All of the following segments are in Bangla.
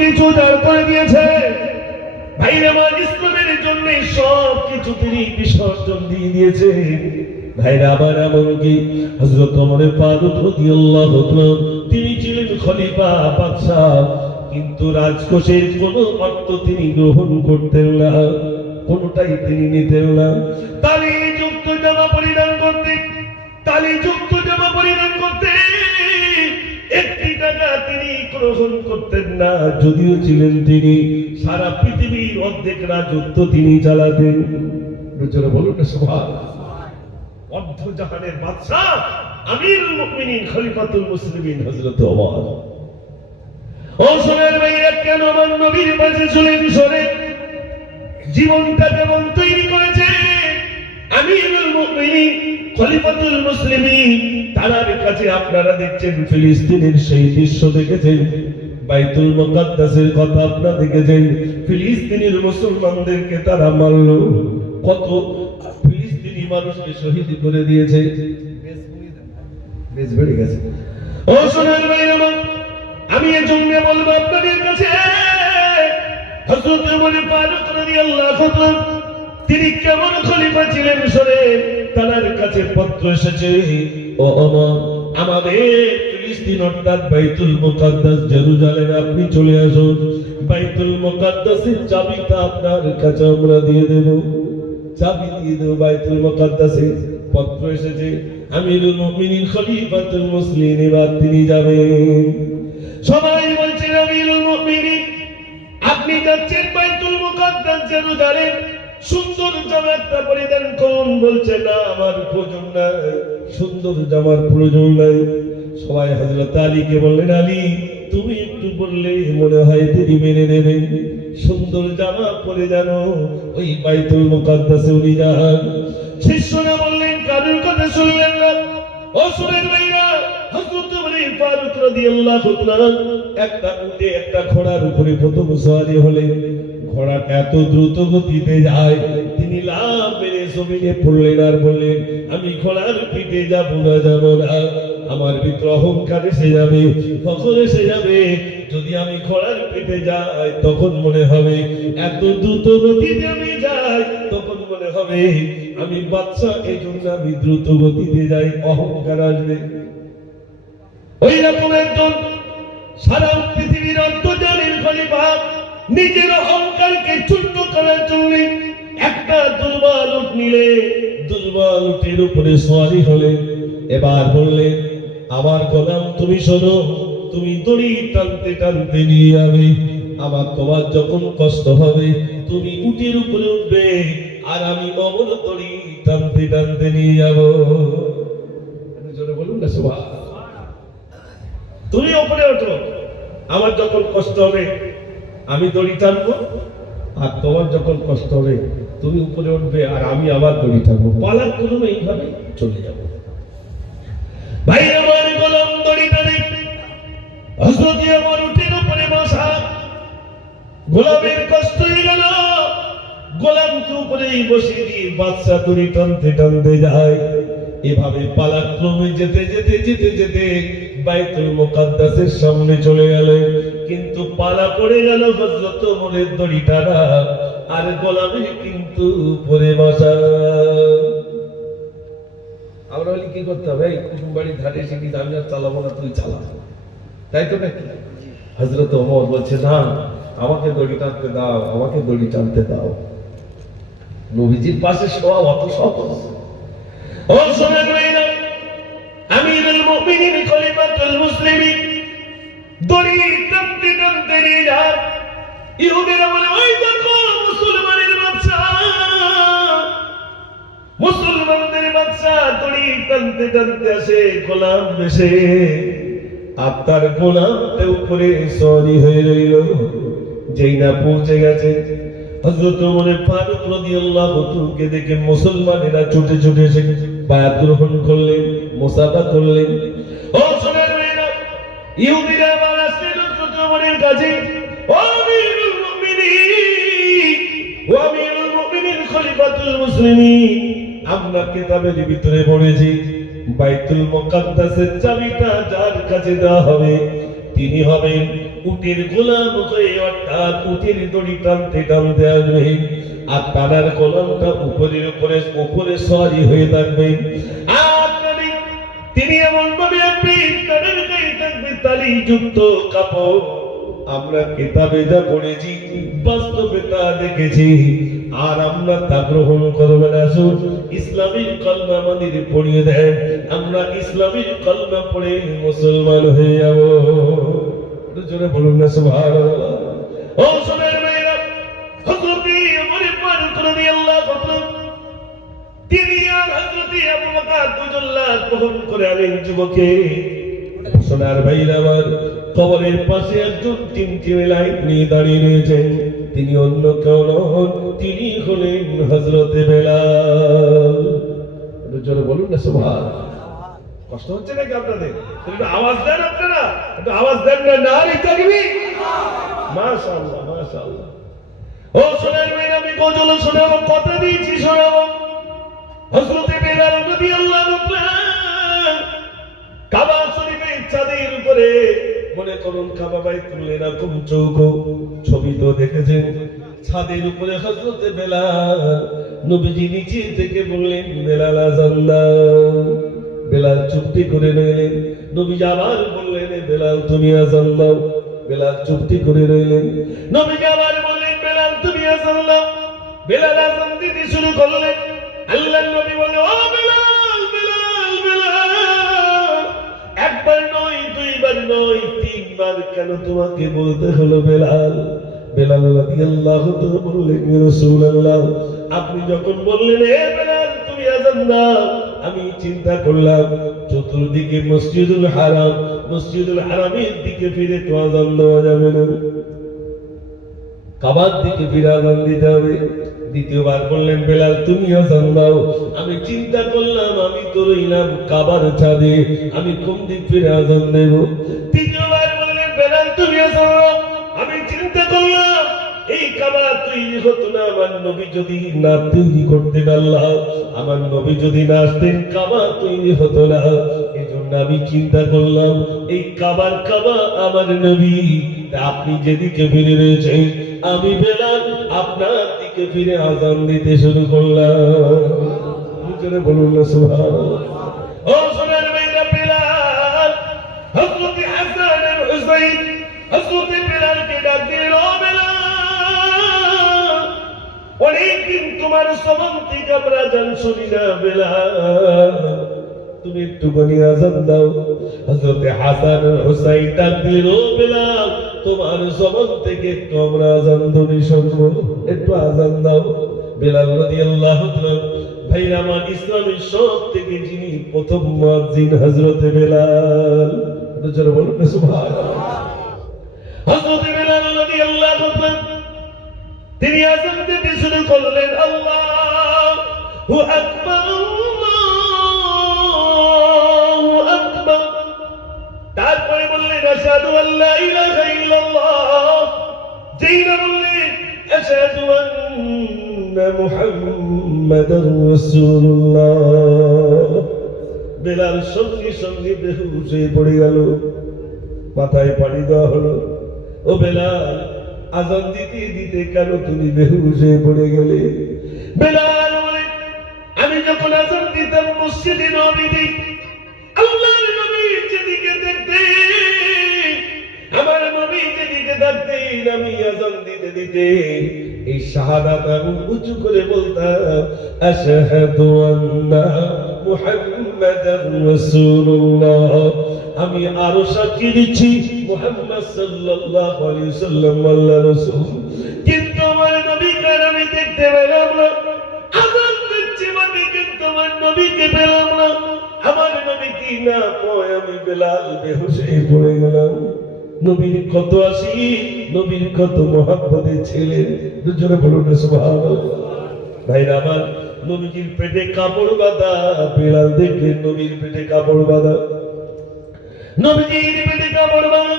কিছু দাঁড় করে দিয়েছে। ভাইরা আমার, ইসলামের জন্য সব কিছু তিনি বিসর্জন দিয়ে দিয়েছে। ভাইরা আবার এমনকি হযরত ওমর ফারুক রাদিয়াল্লাহু তাআলা তিনি ছিলেন খলিফা বাদশা, কিন্তু রাজকোষের কোনো অর্থ তিনি গ্রহণ করতেন না, কোনটাই তিনি নিতেন না। তালিযুক্ত জামা পরিধান করতে, তালিযুক্ত জামা পরিধান করতে একটি টাকা তিনি গ্রহণ করতেন না, যদিও ছিলেন তিনি সারা পৃথিবীর অর্ধেক রাজত্ব তিনি চালাতেন। জোরে বলুন না সুবহানাল্লাহ। অর্ধ জাহানের বাদশা আমিরুল মুমিনিন খলিফাতুল মুসলিমিন হযরত ওমর। ও সোনার ভাইরা, কেন আমার নবীর পাশে শুনেন, শোনেন জীবনটা কেমন তৈরি করেছে আমিরুল মুমিনিন খলিফাতুল মুসলিমিন। তার কাছে আপনারা দেখছেন ফিলিস্তিনের সেই দৃশ্য দেখেছেন, বাইতুল মুকাদ্দাসের কথা আপনারা দেখেছেন, ফিলিস্তিনের মুসলমানদেরকে তারা মারল, কত ফিলিস্তিনি মানুষকে শহীদ করে দিয়েছে। বেশ বেড়ে গেছে। ও সোনার ভাইরা, আমি এজন্য বলবো আপনাদের কাছে, হযরত ওমর ফারুক রাদিয়াল্লাহু তাআলা তিনি কেমন খলিফা ছিলেন শোনেন। তার কাছে পত্র এসেছে, ও ওমর, আমাদের ফিলিস্তিন অর্থাৎ বাইতুল মুকাদ্দাস জেরুজালেমে আপনি চলে আসুন, বাইতুল মুকাদ্দাসের চাবিটা আপনার কাছে আমরা দিয়ে দেব, চাবি দিয়ে দেব বাইতুল মুকাদ্দাসের। পত্র এসেছে, আমিরুল মুমিনিন খলিফাতুল মুসলিমিন এবার তিনি যাবেন। সবাই বলছেন, আমিরুল মুমিনিন আপনি যাচ্ছেন বাইতুল মুকাদ্দাস জেরুজালেম, সুন্দর জামা একটা পরিধান করুন। বলছে, না আমার প্রয়োজন নাই, সুন্দর জামার প্রয়োজন নাই। সবাই হযরত আলীকে বললেন, আলী তুমি একটু বললে মনে হয় তিনি মেনে নেবেন, সুন্দর জামা পরে জানো ওই বাইতুল মুকাদ্দাসে উনি যান। শিষ্যরা বললেন, কারোর কথা শুনলেন না। ও শুনেন ভাইরা, হযরত ওমর ফারুক রাদিয়াল্লাহু তাআলা একটা উটে একটা ঘোড়ার উপরে প্রথম সওয়ারি হলেন। ঘোড়াটা এত দ্রুত গতিতে যায়, তিনি লাফ মেরে জমিনে পড়লেন আর বললেন, আমি ঘোড়ার পিঠে যাব না, যাব না, আমার ভিতরে অহংকার এসে যাবে, ফখর এসে যাবে। যদি আমি ঘোড়ার পিঠে যাই তখন মনে হবে এত দ্রুত গতিতে আমি যাই, তখন মনে হবে আমি বাদশা, এই জন্য আমি দ্রুত গতিতে যাই, অহংকার আসবে। ওই রকম একজন সারা পৃথিবীর অন্তর্জালের খলিফা নিজের অহংকারকে চূর্ণ করার জন্য একটা দুর্বল উট নিলে, দুর্বল উটের উপরে সওয়ারি হলে। এবার বললেন, আমার গোলাম তুমি শোনো, তুমি দড়ি টানতে টানতে নিয়ে যাবে, আমার তোমার যখন কষ্ট হবে তুমি উটের উপরে উঠবে, আর আমি অমর দড়ি টানতে টানতে নিয়ে যাব। জোরে বলুন না সুবহানাল্লাহ। তুমি উপরে ওঠো, আমার যখন কষ্ট হবে আমি দড়ি টানবো, আর তোমার যখন কষ্ট হবে তুমি উপরে উঠবে, আর আমি আবার দড়ি টানবো, পালার করবো, এইভাবে চলে যাবো। ভাই আমার গোলাম দড়ি টানে, হযরত ওমর উটের উপরে বসা, গোলামের কষ্ট হয়ে গেল, গোলামকে উপরেই বসিয়ে দিয়ে বাদশা দড়ি টানতে টানতে যায়। এভাবে পালাক্রমে যেতে যেতে যেতে যেতে বাইতুল মুকাদ্দাসের সামনে চলে গেল, কিন্তু পালা পড়ে গেল হযরত ওমরের দড়ি টানা, আর গোলামের কিন্তু উপরে বসা। আমরা বলি কি করতে হবে, কুটুম বাড়ির ধারে এসে কি আমি আর চালাবো না, তুই চালা, তাই তো নাকি? হযরত ওমর বলছে, না আমাকে দড়ি টানতে দাও, আমাকে দড়ি টানতে দাও। নবীজির পাশে শোয়া অত সহজ? ও শোনেন ভাইরা, আমিরুল মুমিনিন খলিফাতুল মুসলিমিন দড়ি টানতে টানতে নিয়ে যান। ইহুদিরা বলে, ওই দেখো মুসলমানের বাদশা, মুসলমানদের বাদশা দড়ি টানতে টানতে আসে গোলাম বেশে, আর তার গোলামটা উপরে সওয়ারি হয়ে রইল। যেই না পৌঁছে গেছে হযরত ওমর ফারুক রাদিয়াল্লাহু তাআলাকে দেখে মুসলমানেরা ছুটে ছুটে এসে বায়াত গ্রহণ করলেন, মুসাফা করলেন। ও সোনার মেয়েরা, ইহুদিরা আবার আসলেন হযরত ওমরের কাছে, ও আমিরুল মুমিনিন, ও আমিরুল মুমিনিন খলিফাতুল মুসলিমিন, আমরা কিতাবের ভিতরে পড়েছি বাইতুল মুকাদ্দাসের চাবিটা যার কাছে দেওয়া হবে তিনি হবেন উটের গোলাম হয়ে অর্থাৎ উটের দড়ি টানতে টানতে আসবে আর তার গোলামটা উপরে সওয়ারি হয়ে থাকবে আর তিনি এমন ভাবে আপনি তাদের গায়ে থাকবে তালিযুক্ত কাপড় আমরা কিতাবে যা পড়েছি বাস্তবে তা দেখেছি আর আমরা তা গ্রহণ করব না। আসুন ইসলামের কলমা আমাদের পড়িয়ে দেন, আমরা ইসলামের কলমা পড়ে মুসলমান হয়ে যাব। জোরে বলুন না সুবহানাল্লাহ। ও সোনার ভাইরা, হযরত ওমর ফারুক রাদিয়াল্লাহু আনহু তিনি আর হযরত আবু বকর দুজল্লাহ গ্রহণ করে আলেন যুবকে। সোনার ভাইরা আমার, কবরের পাশে একজন টিমটিমে লাইট নিয়ে দাঁড়িয়ে রয়েছেন, তিনি অন্য কেউ নন, তিনি হলেন হযরতে বেলাল। জোরে বলুন না সুবহানাল্লাহ। কষ্ট হচ্ছে নাকি আপনাদের? একটু আওয়াজ দেন, আপনারা একটু আওয়াজ দেন না। নারী তাকবীর, মাশাআল্লাহ মাশাআল্লাহ। ও সোনার ভাইরা, আমি গজল শোনাবো, কথা দিয়েছি শোনাবো। হযরতে বেলাল রাদিয়াল্লাহু আনহু কাবা শরীফের চাঁদের উপরে, মনে করুন কাবা বাইতুল এরকম চৌকো ছবি তো দেখেছেন, ছাদের উপরে হযরতে বেলাল, নবীজি নিচে থেকে বললেন বেলাল আযান দাও। বেলাল চুপটি করে রইলেন। নবীজি আবার বললেন বেলাল তুমি আযান দাও। বেলাল চুপটি করে রইলেন। নবীজি আবার বললেন বেলাল তুমি আযান দাও। বেলাল আযান দিতে শুরু করলেন। আল্লাহর নবী বলে ও বেলাল বেলাল বেলাল, একবার নয় দুইবার নয় তিনবার কেন তোমাকে বলতে হলো বেলাল? বেলাল রাদিয়াল্লাহু তাআলা বললেন ইয়া রাসূলুল্লাহ, আপনি যখন বললেন হে বেলাল তুমি আযান দাও, আমি চিন্তা করলাম চতুর্দিকে মসজিদুল হারাম, মসজিদুল হারামের দিকে ফিরে তো আযান দেওয়া যাবে না, কাবার দিকে ফিরে আযান দিতে হবে। দ্বিতীয়বার বললেন বেলাল তুমি আযান দাও, আমি চিন্তা করলাম আমি তো রইলাম কাবার ছাদে, আমি কোন দিক ফিরে আযান দেব। তৃতীয়বার বললেন বেলাল তুমি আযান দাও, আমি চিন্তা করলাম এই কাবা তৈরি হতো না আমার নবী যদি না তৈরি করতেন, আল্লাহ আমার নবী যদি না আসতেন কাবা তৈরি হতো না। এজন্য আমি চিন্তা করলাম এই কাবার কাবা আমার নবী, আপনি যেদিকে ফিরে রয়েছেন আমি বেলাল আপনার দিকে ফিরে আযান দিতে শুরু করলাম। জোরে বলুন না সুবহানাল্লাহ। ও সোনার ভাইরা, বেলাল হযরত হাসান আর হুসাইন হযরত বেলালকে ডাক দিল, ও বেলাল অনেকদিন তোমার জবান থেকে আমরা আযান শুনি না, বেলাল তুমি একটুখানি আযান দাও। হযরত হাসান আর হুসাইন ডাক দিল, ও বেলাল তোমার জবান থেকে একটু আমরা আযান ধ্বনি শুনবো, একটু আযান দাও। বেলাল রাদিয়াল্লাহু তাআলা ভাইরা আমার, ইসলামের সব থেকে যিনি প্রথম মুয়াজ্জিন হযরতে বেলাল। জোরে বলুন না সুবহানাল্লাহ। হযরতে বেলাল রাদিয়াল্লাহু তাআলা তিনি আযান দিতে শুরু করলেন, আল্লাহু আকবার আল্লাহু আকবার। তারপরে বললেন আশহাদু আল্লা ইলাহা ইল্লাল্লাহ। যেই না বললেন আশহাদু আন্না মুহাম্মাদার রাসূলুল্লাহ, বেলাল সঙ্গে সঙ্গে বেহুশ হয়ে পড়ে গেল, মাথায় পানি দেওয়া হলো। ও বেলাল আযান দিতে দিতে কেন তুমি বেহুশ হয়ে পড়ে গেলে? বেলাল বলে আমি যখন আযান দিতাম মসজিদে নববীতে আল্লাহর নবী যেদিকে দেখতেন, আমার নবী যেদিকে দেখতেন, আমি আযান দিতে দিতে এই শাহাদাত আমি উঁচু করে বলতাম আশহাদু আন্না মুহাম্মাদার রাসূলুল্লাহ। আমি আরো সাক্ষী দিচ্ছি মুহাম্মদ সাল্লাল্লাহু আলাইহি ওয়াসাল্লাম আল্লাহর রাসূল। কিন্তু আমার নবীকে আমি দেখতে পেলাম না, আযান দিচ্ছি মানে কিন্তু আমার নবীকে পেলাম না। আমার নবী কি না কয়, আমি বেলাল বেহুশ হয়ে পড়ে গেলাম। নবীর কত আসি, নবীর কত মহব্বতের ছেলে। দুজনে বলুন না সুবহানাল্লাহ। ভাইরা আমার, নবীজির পেটে কাপড় বাঁধা, বেলাল দেখলেন নবীর পেটে কাপড় বাঁধা, নবীজির পেটে কাপড় বাঁধা।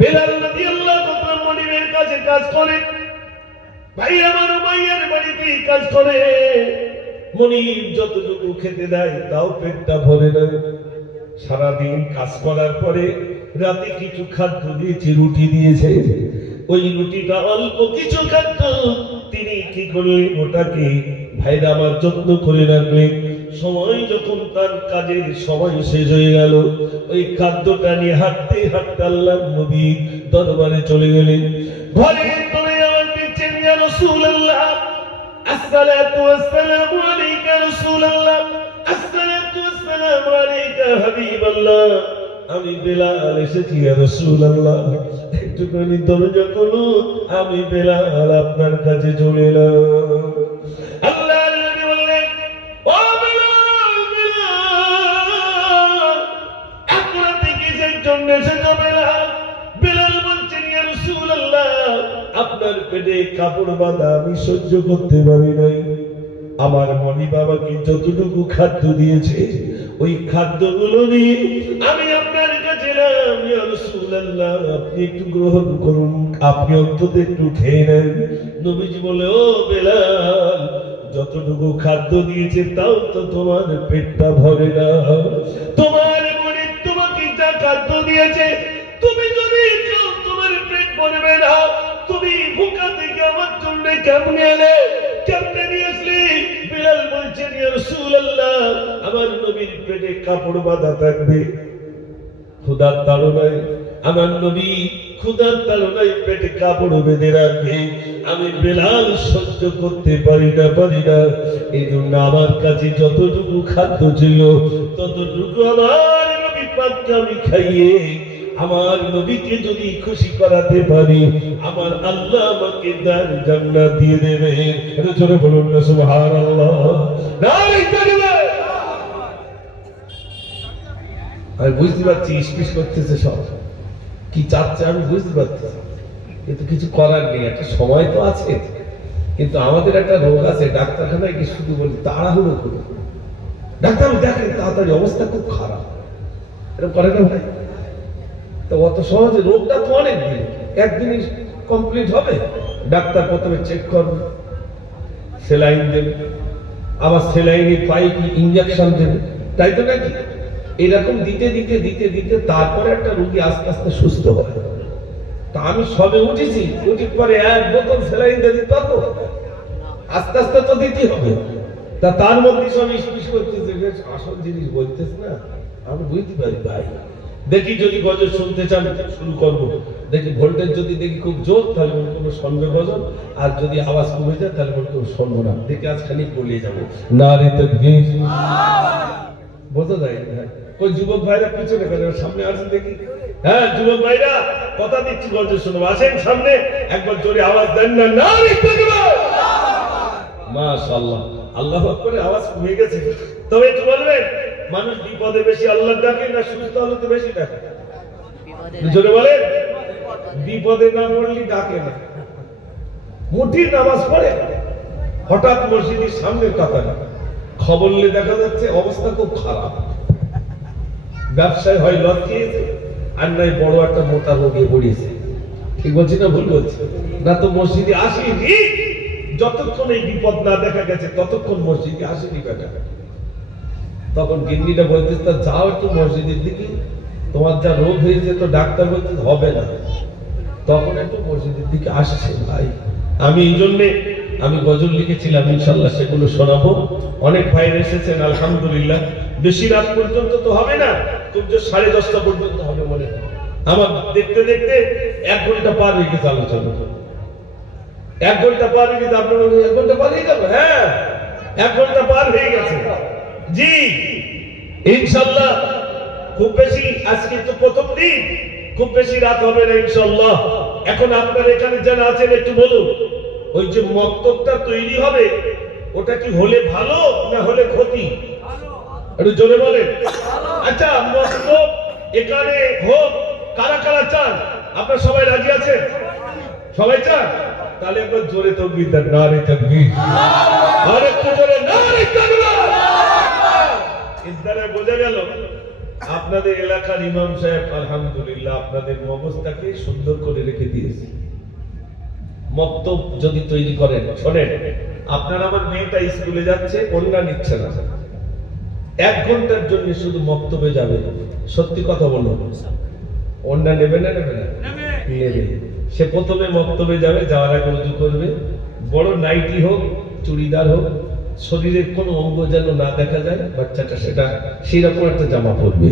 বেলাল রাদিয়াল্লাহু তাআলা মনিবের কাছে কাজ করে, ভাই আমার মায়ের বাড়িতে কাজ করে। মনিব যতটুকু খেতে দেয় তাও পেটটা ভরে না। সারাদিন কাজ করার পরে রাতে কিছু খাদ্য দিয়েছে, রুটি দিয়েছে। ওই রুটিটা অল্প কিছু খাদ্য, তিনি কি করলেন ওটাকে ভাইরা আমার যত্ন করে রাখলেন। সময় যখন তার কাজের সময় শেষ হয়ে গেল, ওই খাদ্যটা নিয়ে হাঁটতে হাঁটতে আল্লাহর নবীর দরবারে চলে গেলেন। ঘরে চলে যাওয়ার দিচ্ছেন, ইয়া রাসূলুল্লাহ, আসসালাতু ওয়াসসালামু আলাইকা রাসূলুল্লাহ, আসসালাতু ওয়াসসালামু আলাইকা হাবিবাল্লাহ। আমি বেলাল এসেছি ইয়া রাসূলুল্লাহ, একটুখানি দরজা খুলুন, আমি বেলাল আপনার কাছে চলে এলাম। আল্লাহর নবী বললেন, ও বেলাল, বেলাল, আপনার থেকে যে জন্য এসেছো বেলাল। বেলাল বলছেন, ইয়া রাসূলুল্লাহ, আপনার পেটে কাপড় বাঁধা আমি সহ্য করতে পারি নাই। আমার মনি বাবাকে যতটুকু খাদ্য দিয়েছে, ওই খাদ্যগুলো নিয়ে আমি আপনার কাছে এলাম। ইয়া রাসূলুল্লাহ, আপনি একটু গ্রহণ করুন, আপনি অন্তত একটু খেয়ে নেন। নবীজি বলে, ও বেলাল, যতটুকু খাদ্য দিয়েছে তাও তো তোমার পেটটা ভরে না। তোমার মনে তোমাকে যা খাদ্য দিয়েছে, তুমি যদি খাও তোমার পেট ভরবে না। তুমি ভুকা থেকে আমার জন্য কেমনে এলে, কেমনে নিয়ে আসলে? বেলাল বলছেন, ইয়া রাসূলুল্লাহ, আমার নবীর পেটে কাপড় বাঁধা থাকবে, ক্ষুধার তাড়নায় আমার নবী ক্ষুধার তাড়নায় পেটে কাপড় বেঁধে রাখবে। আমি বেলাল সহ্য করতে পারি না। এই জন্য আমার কাছে যতটুকু খাদ্য ছিল ততটুকু আমার নবী পাককে আমি খাইয়ে আমার নবীকে যদি খুশি করাতে পারি, আমার আল্লাহ আমাকে জান্নাত দিয়ে দেবে। এটা জোরে বলুন না সুবহানাল্লাহ। নারে তাকবীর। আমি বুঝতে পারছি স্পিচ করতেছে, সব কি চাচ্ছে আমি বুঝতে পারছি, কিন্তু কিছু করার নেই, একটা সময় তো আছে। কিন্তু আমাদের একটা রোগ আছে, ডাক্তারখানায় কি শুধু বলি তাড়াহুড়ো করে, ডাক্তার দেখেন তাড়াতাড়ি, অবস্থা খুব খারাপ, এরকম করে না ভাই? তো অত সহজে রোগটা তো অনেক দিন, একদিনই কমপ্লিট হবে। ডাক্তার প্রথমে চেক করবে, সেলাইন দেবে, আবার সেলাইনের পাইপ ইঞ্জেকশন দেবে, তাই তো নাকি? এরকম দিতে দিতে দিতে দিতে তারপরে একটা রোগী আস্তে আস্তে সুস্থ হয়। তা আমি সবে উঠেছি, উঠির পরে এক বোতল সেলাইন দিয়ে দিত, তো আস্তে আস্তে তো দিতে হবে। তা তার মধ্যে সব স্পিচ করতেছে, আসল জিনিস বলতেছে না, আমি বুঝতে পারি ভাই। দেখি যদি গজল শুনতে চান শুরু করবো, দেখি ভোল্টেজ যদি দেখি খুব জোর তাহলে মনে করবো শুনবে গজল, আর যদি আওয়াজ কমে যায় তাহলে মনে করবো শুনবো না। দেখি আজ খানিক বলিয়ে যাবো। নারে তাকবীর। বোঝা যায় না? কোন যুবক ভাইরা পিছনে কেন, সামনে আসেন দেখি। হ্যাঁ যুবক ভাইরা, কথা দিচ্ছি গজল শুনবো, আসেন সামনে, একবার জোরে আওয়াজ দেন না। নারে তাকবীর। মাশাআল্লাহ, আল্লাহু আকবার। আওয়াজ কমে গেছে, তবে একটু বলবেন, মানুষ বিপদে বেশি আল্লাহ ডাকে না সুস্থ হলে তো বেশি ডাকে? জোরে বলেন। বিপদে না পড়লে ডাকে না, মুঠির নামাজ পড়ে, হঠাৎ মসজিদের সামনের কাতারে খবর নিয়ে দেখা যাচ্ছে অবস্থা খুব খারাপ, ব্যবসায় হয় লস খেয়েছে, আর নাই বড় একটা মোটা রোগে পড়িয়েছে। ঠিক বলছি না ভুল বলছি? না তো মসজিদে আসেনি, যতক্ষণ এই বিপদ না দেখা গেছে ততক্ষণ মসজিদে আসেনি বেটা। তখন গিন্নিটা বলতেছে, তা যাও একটু মসজিদের দিকে, তোমার যা রোগ হয়েছে তো ডাক্তার বলতে হবে না। তখন একটু মসজিদের দিকে আসছে ভাই। আমি এই জন্যে আমি গজল লিখেছিলাম, ইনশাল্লাহ সেগুলো শোনাবো। অনেক ভাই এসেছেন আলহামদুলিল্লাহ। বেশি রাত পর্যন্ত তো হবে না, খুব জোর 10:30 পর্যন্ত হবে মনে হয়। আমার দেখতে দেখতে 1 ঘন্টা পার হয়ে গেছে আলোচনা। 1 ঘন্টা পার হয়ে গেছে, আপনার 1 ঘন্টা পার হয়ে গেল? হ্যাঁ 1 ঘন্টা পার হয়ে গেছে। জি ইনশাআল্লাহ খুব বেশি, আজকে তো প্রথম দিন, খুব বেশি রাত হবে না ইনশাআল্লাহ। এখন আপনার এখানে যারা আছেন একটু বলুন, ওই যে মক্তবটা তৈরি হবে ওটা কি হলে ভালো না হলে ক্ষতি? একটু জোরে বলেন। আচ্ছা মক্তব এখানে হোক, কারা কারা চান? আপনারা সবাই রাজি আছেন? সবাই চান? তাহলে একবার জোরে তাকবীর দেন। নারে তাকবীর। আর একটু জোরে নারে তাকবীর। ইসদারে বোঝা গেল আপনাদের এলাকার ইমাম সাহেব আলহামদুলিল্লাহ আপনাদের অবস্থাকে সুন্দর করে রেখে দিয়েছে। মক্তব যদি তৈরি করেন, শোনেন, আপনার আমার মেয়েটা স্কুলে যাচ্ছে, ওন্না নিচ্ছে না, 1 ঘন্টার জন্য শুধু মক্তবে যাবে, সত্যি কথা বলুন, ওন্ডা নেবে না নেবে না নেবে। সে প্রথমে মক্তবে যাবে, যাওয়ার আগে উজু করবে, বড় নাইটি হোক চুড়িদার হোক, শরীরের কোনো অঙ্গ যেন না দেখা যায় বাচ্চাটা, সেটা সেই রকম একটা জামা পরবে।